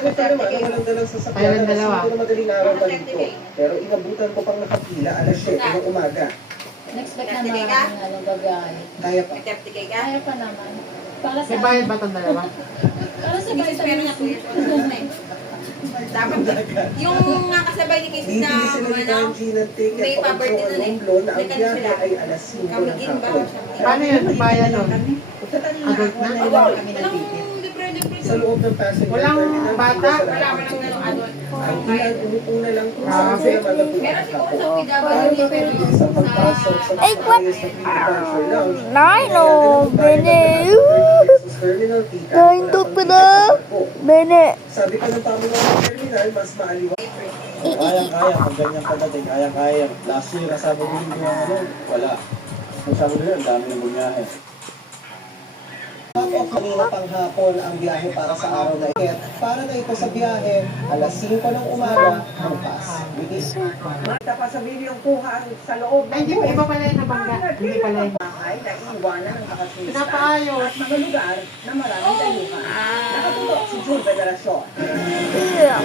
buti naman na walang dalang sasakyan Ayun, na dalawa. 5 na madaling araw pa dito. Pero inabutan ko pang nakapila alas 7 ng umaga. Next week naman, bagay. Kaya pa. Kaya pa naman. Para sa May bayad ba itong dalawa? Para sa vitamin C. Dapat yung nga kasabay ni Casey na Bibili sila ni Kanji ng ticket may pa pa-birthday control nun eh. Romblon na ang May biyahe sila. ay alas 5 Kami ng din ba? hapon. Paano yun? Bayad nun? Adult na? Kami ng Walang ticket. libre-libre. Sa loob ng passenger Walang terminal, bata? sa Wala, lahat. walang ganong adult. Ang ilan umupo na lang kung saan sila magatuwa. Meron siguro sa Para PWD pero mabilis ang pagpasok sa maayos na pre-departure lounge. Nine, Bene. Terminal fee kahit Nine wala to pang pala. ticket sa barko. Bene. Sabi pa ng pamunuan ng terminal, mas maaliwa. Kayang-kaya, pag ganyan pagdating, kayang-kaya. Last year, kasama mo rin yung ano, wala. Kung sabi nila, ang dami ng bumiyahe. Cut off kanina pang hapon ang biyahe para sa araw na ito. Para na ito sa biyahe, alas 5 ng umaga, bukas. Mata pa sa video yung kuha sa loob Ay, hindi pa. Iba pala yung nabangga. Hindi pala yung... bahay na iwanan ng nakasista Pinapaayos. at mga lugar na maraming dayuhan. Nakatulog si June Federacion. Yeah.